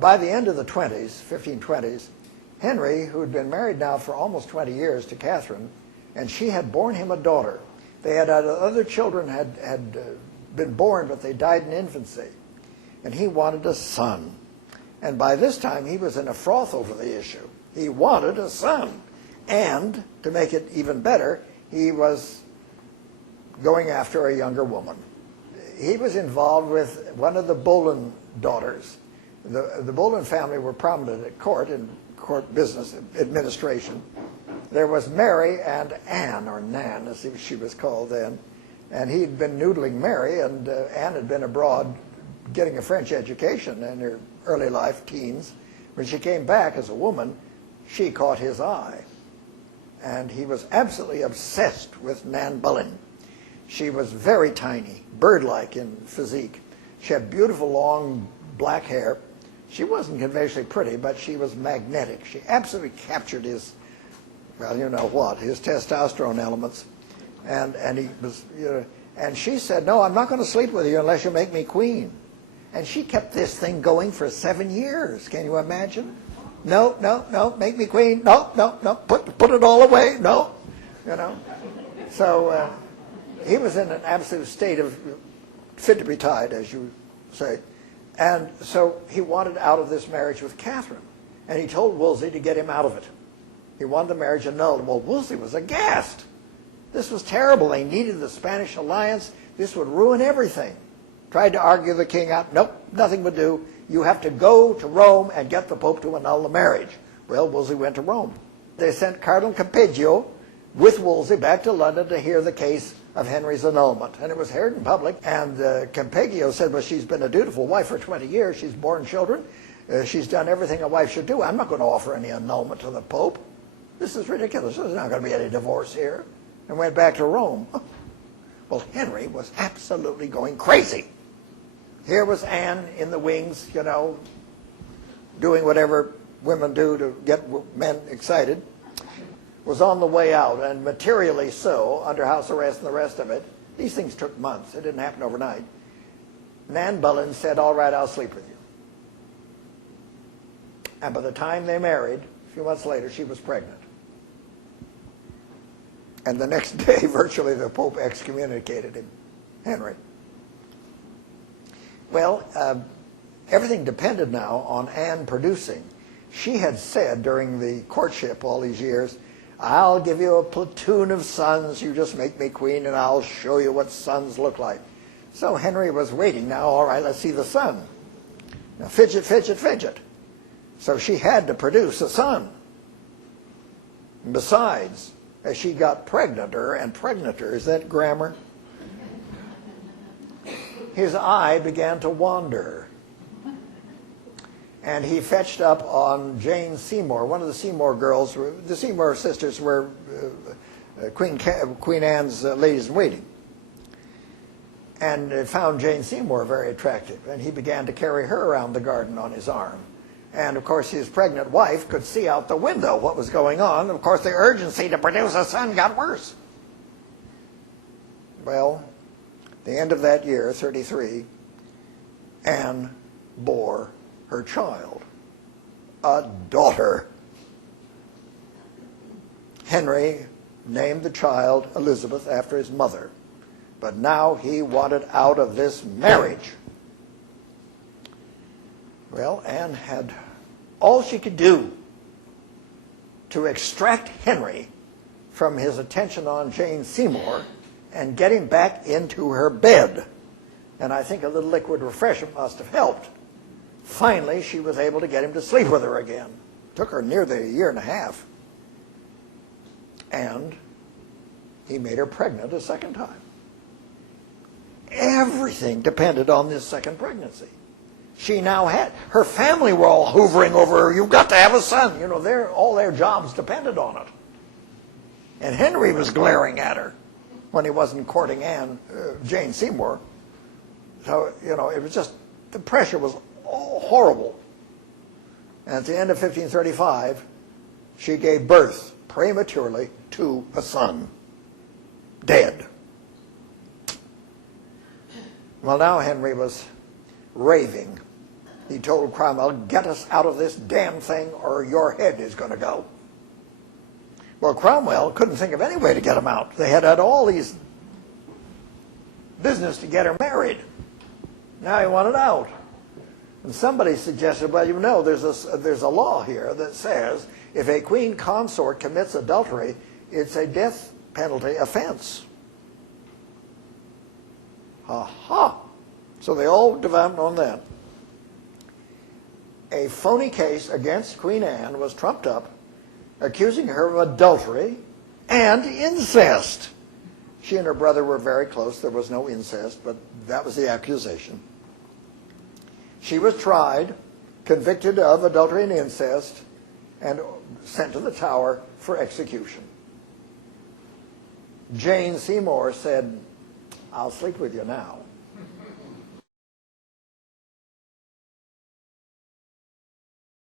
by the end of the 20s, 1520s, Henry, who had been married now for almost 20 years to Catherine, and she had borne him a daughter. They had other children had been born, but they died in infancy. And he wanted a son. And by this time, he was in a froth over the issue. He wanted a son. And, to make it even better, he was going after a younger woman. He was involved with one of the Boleyn daughters. The Boleyn family were prominent at court, in court business administration. There was Mary and Anne, or Nan, as she was called then. And he'd been noodling Mary, and Anne had been abroad getting a French education in her early life, teens. When she came back as a woman, she caught his eye. And he was absolutely obsessed with Nan Boleyn. She was very tiny, bird-like in physique. She had beautiful long black hair. She wasn't conventionally pretty, but she was magnetic. She absolutely captured his, well, you know what, his testosterone elements. And he was, and she said, no, I'm not going to sleep with you unless you make me queen. And she kept this thing going for 7 years. Can you imagine? No, no, no, make me queen. No, no, no, put it all away. No, So he was in an absolute state of fit to be tied, as you say. And so he wanted out of this marriage with Catherine. And he told Wolsey to get him out of it. He wanted the marriage annulled. Well, Wolsey was aghast. This was terrible. They needed the Spanish alliance. This would ruin everything. Tried to argue the king out. Nope, nothing would do. You have to go to Rome and get the Pope to annul the marriage. Well, Wolsey went to Rome. They sent Cardinal Campeggio with Wolsey back to London to hear the case of Henry's annulment. And it was heard in public. And Campeggio said, well, she's been a dutiful wife for 20 years. She's borne children. She's done everything a wife should do. I'm not going to offer any annulment to the Pope. This is ridiculous. There's not going to be any divorce here. And went back to Rome. Well, Henry was absolutely going crazy. Here was Anne in the wings, doing whatever women do to get men excited. Was on the way out, and materially so, under house arrest and the rest of it. These things took months. It didn't happen overnight. Nan Boleyn said, all right, I'll sleep with you. And by the time they married, a few months later, she was pregnant. And the next day, virtually, the Pope excommunicated him, Henry. Well, everything depended now on Anne producing. She had said during the courtship all these years, I'll give you a platoon of sons, you just make me queen, and I'll show you what sons look like. So Henry was waiting now, all right, let's see the son. Now, fidget, fidget, fidget. So she had to produce a son. And besides, as she got pregnanter and pregnanter, is that grammar? His eye began to wander. And he fetched up on Jane Seymour, one of the Seymour girls. The Seymour sisters were Queen Anne's ladies-in-waiting. And found Jane Seymour very attractive. And he began to carry her around the garden on his arm. And, of course, his pregnant wife could see out the window what was going on. Of course, the urgency to produce a son got worse. Well, the end of that year, 33, Anne bore her child, a daughter. Henry named the child Elizabeth after his mother, but now he wanted out of this marriage. Well, Anne had all she could do to extract Henry from his attention on Jane Seymour and get him back into her bed. And I think a little liquid refreshment must have helped. Finally, she was able to get him to sleep with her again. Took her nearly a year and a half. And he made her pregnant a second time. Everything depended on this second pregnancy. She now had, her family were all hoovering over her, you've got to have a son. All their jobs depended on it. And Henry was glaring at her when he wasn't courting Jane Seymour. So, it was just, the pressure was horrible. And at the end of 1535, she gave birth prematurely to a son, dead. Well, now Henry was raving. He told Cromwell, "Get us out of this damn thing or your head is going to go." Well, Cromwell couldn't think of any way to get him out. They had had all these business to get her married. Now he wanted out. And somebody suggested, well, you know, there's a law here that says if a queen consort commits adultery, it's a death penalty offense. Ha! So they all devoted on that. A phony case against Queen Anne was trumped up, accusing her of adultery and incest. She and her brother were very close. There was no incest, but that was the accusation. She was tried, convicted of adultery and incest, and sent to the Tower for execution. Jane Seymour said, "I'll sleep with you now."